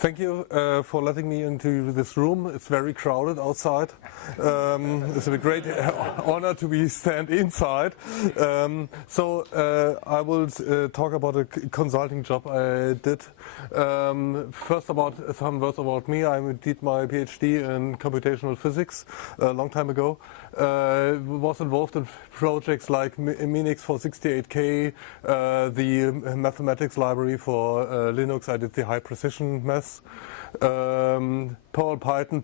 Thank you for letting me into this room. It's very crowded outside. It's a great honor to stand inside. I will talk about a consulting job I did. First, about some words about me. I did my PhD in computational physics a long time ago. Was involved in projects like Minix for 68K, the mathematics library for Linux. I did the high precision maths. Perl Python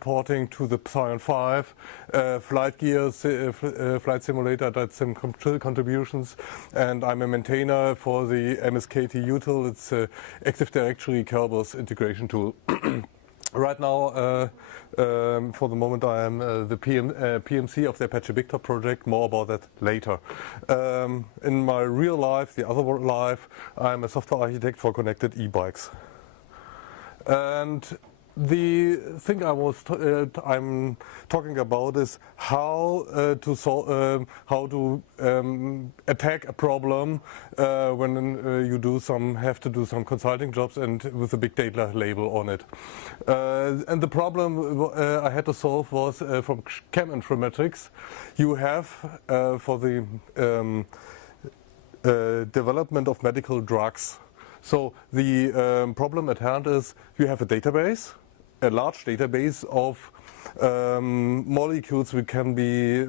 porting to the Psion 5, flight gears, flight simulator, did some contributions, and I'm a maintainer for the MSKT util. It's Active Directory Kerberos integration tool. Right now, for the moment, I am the PMC of the Apache BigTop project. More about that later. In my real life, the other life, I'm a software architect for connected e-bikes. And the thing I'm talking about is how to attack a problem when you have to do some consulting jobs and with a big data label on it. And the problem I had to solve was from chem informatics. You have for the development of medical drugs. So the problem at hand is you have a database, a large database of molecules which can be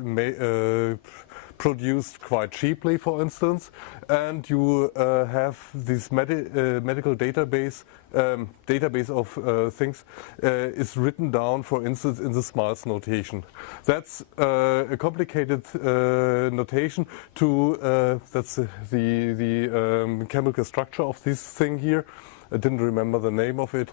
produced quite cheaply, for instance, and you have this medical database of things is written down, for instance, in the SMILES notation. That's a complicated notation to that's the chemical structure of this thing here. I didn't remember the name of it.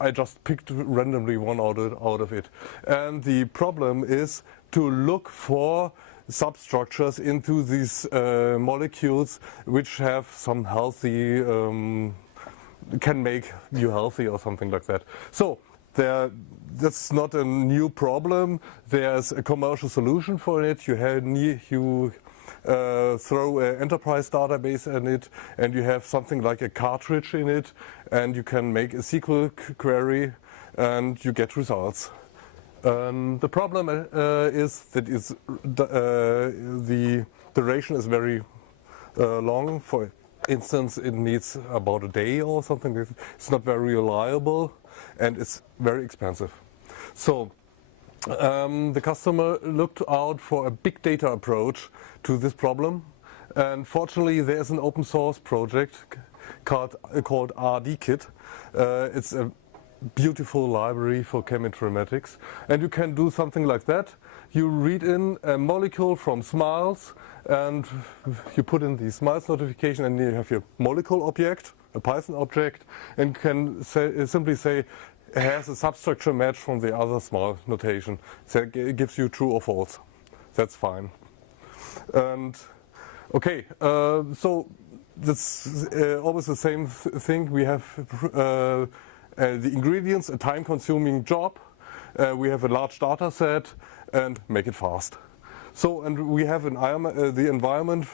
I just picked randomly one out of it. And the problem is to look for substructures into these molecules which have some healthy, can make you healthy or something like that. So that's not a new problem. There's a commercial solution for it. You throw an enterprise database in it, and you have something like a cartridge in it, and you can make a SQL query, and you get results. The problem is that the duration is very long. For instance, it needs about a day or something. It's not very reliable, and it's very expensive. So the customer looked out for a big data approach to this problem, and fortunately there's an open source project called RDKit. It's a beautiful library for chem informatics, and you can do something like that. You read in a molecule from SMILES, and you put in the SMILES notification, and you have your molecule object, a Python object, and can simply say, has a substructure match from the other SMILES notation. So it gives you true or false. That's fine. And okay, so that's always the same thing. We have the ingredients, a time-consuming job. We have a large data set, and make it fast. So, and we have the environment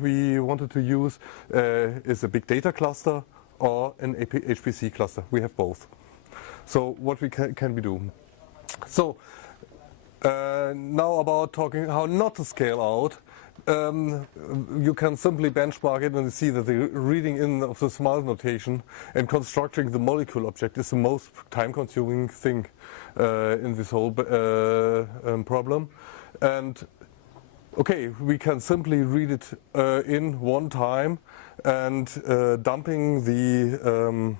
we wanted to use is a big data cluster or an HPC cluster. We have both. So what can we do? So now about talking how not to scale out. You can simply benchmark it and see that the reading in of the SMILES notation and constructing the molecule object is the most time-consuming thing in this whole problem. And okay, we can simply read it in one time, and dumping the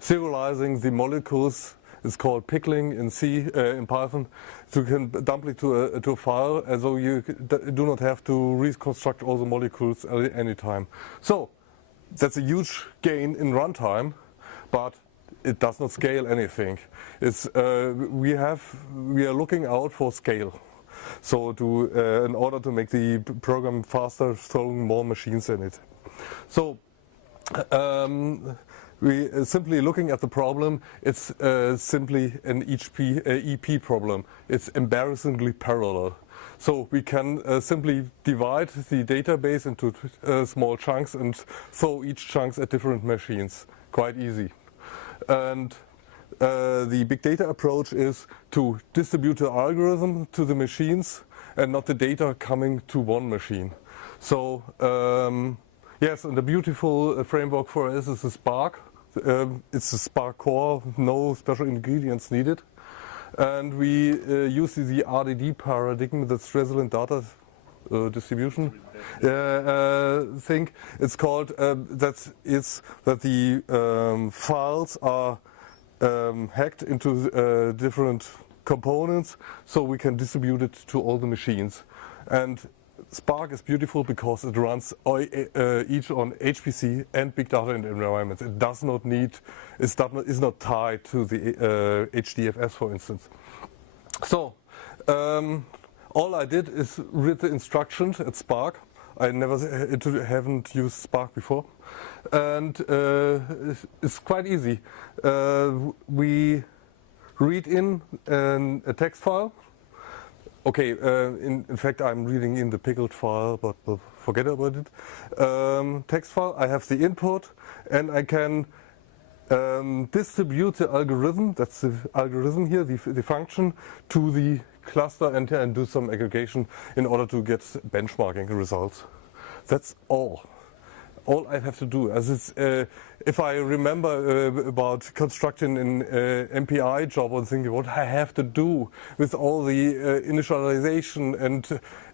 serializing the molecules is called pickling in C in Python. So you can dump it to a file, and so you do not have to reconstruct all the molecules at any time. So that's a huge gain in runtime, but it does not scale anything. It's we are looking out for scale. So in order to make the program faster, throwing more machines in it. So we simply looking at the problem. It's simply an EP problem. It's embarrassingly parallel. So we can simply divide the database into small chunks and throw each chunks at different machines. Quite easy. And the big data approach is to distribute the algorithm to the machines and not the data coming to one machine. So yes, and the beautiful framework for this is the Spark. It's a Spark core, no special ingredients needed. And we use the RDD paradigm, that's resilient data distribution thing. It's called that the files are hacked into different components, so we can distribute it to all the machines. And Spark is beautiful because it runs each on HPC and big data environments. It does not need, is not tied to the HDFS, for instance. So all I did is read the instructions at Spark. I haven't used Spark before, and it's quite easy. We read in a text file. Okay, in fact, I'm reading in the pickled file, but we'll forget about it. Text file, I have the input, and I can distribute the algorithm, that's the algorithm here, the function, to the cluster and do some aggregation in order to get benchmarking results. That's all I have to do. As it's, if I remember about constructing an MPI job and thinking what I have to do with all the initialization and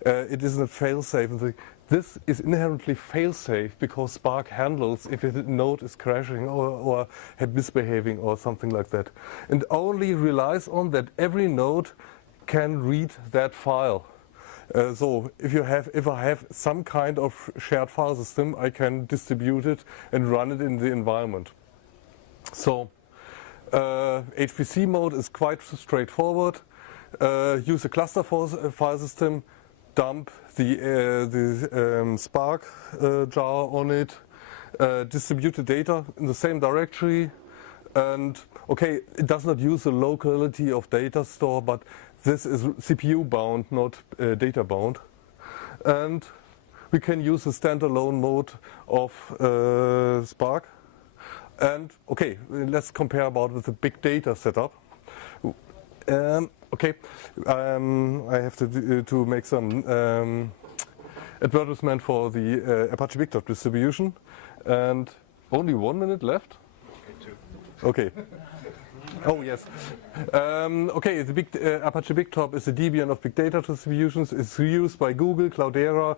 it isn't fail-safe, and this is inherently fail-safe because Spark handles if a node is crashing or misbehaving or something like that, and only relies on that every node can read that file. So if I have some kind of shared file system, I can distribute it and run it in the environment. So HPC mode is quite straightforward. Use a cluster file system, dump the Spark jar on it, distribute the data in the same directory, and okay, it does not use the locality of data store, but this is CPU bound, not data bound. And we can use the standalone mode of Spark. And okay, let's compare about with the big data setup. Okay, I have to make some advertisement for the Apache BigTop distribution. And only 1 minute left. Okay. Oh yes. Okay, the Apache BigTop is a Debian of big data distributions. It's used by Google, Cloudera,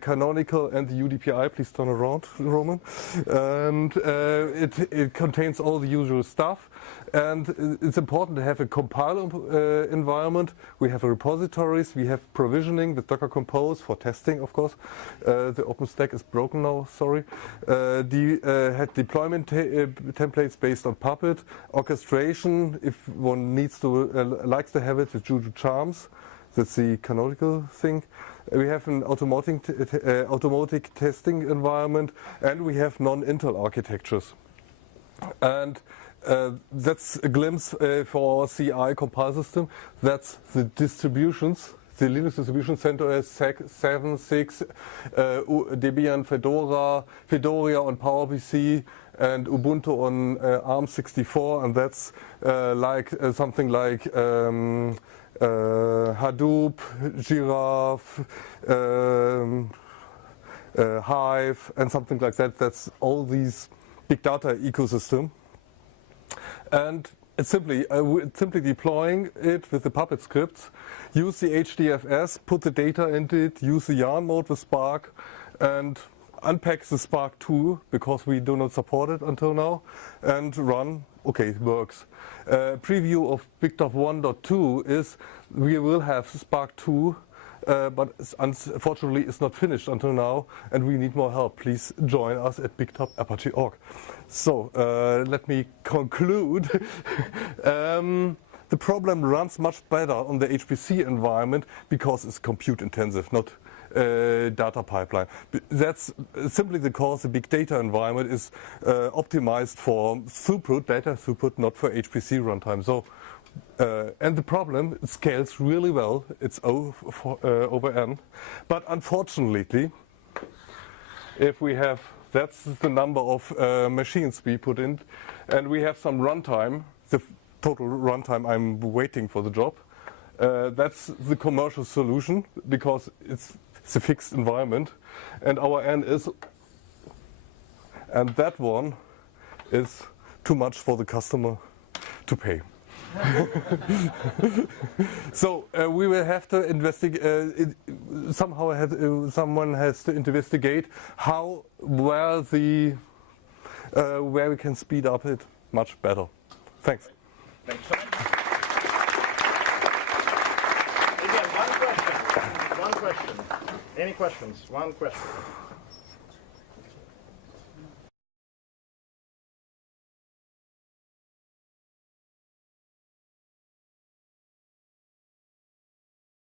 Canonical, and the UDPI. Please turn around, Roman. And it contains all the usual stuff. And it's important to have a compiler environment. We have repositories. We have provisioning with Docker Compose for testing, of course. The OpenStack is broken now. Sorry. Had deployment templates based on Puppet, orchestration if one needs to likes to have it with Juju Charms. That's the canonical thing. We have an automatic testing environment, and we have non-Intel architectures. And that's a glimpse for our CI compile system. That's the distributions. The Linux distribution center is 7, 6, Debian, Fedora on PowerPC, and Ubuntu on ARM64, and that's something like Hadoop, Giraffe, Hive, and something like that. That's all these big data ecosystem. And it's simply deploying it with the Puppet scripts, use the HDFS, put the data into it, use the yarn mode with Spark, and unpack the Spark 2 because we do not support it until now, and run. Okay, it works. Preview of BigTop 1.2 is we will have Spark 2, but unfortunately it's not finished until now, and we need more help. Please join us at BigTop.Apache.org. So let me conclude. The problem runs much better on the HPC environment because it's compute intensive, not data pipeline. That's simply because the big data environment is optimized for throughput, data throughput, not for HPC runtime. So, and the problem, it scales really well. It's over N. But unfortunately, if we have That's the number of machines we put in, and we have some runtime, the total runtime I'm waiting for the job. That's the commercial solution because it's a fixed environment, and our N is, and that one is too much for the customer to pay. So we will have to investigate. Someone has to investigate where we can speed up it much better. Thanks. Thanks so much. Again, one question. Any questions? One question.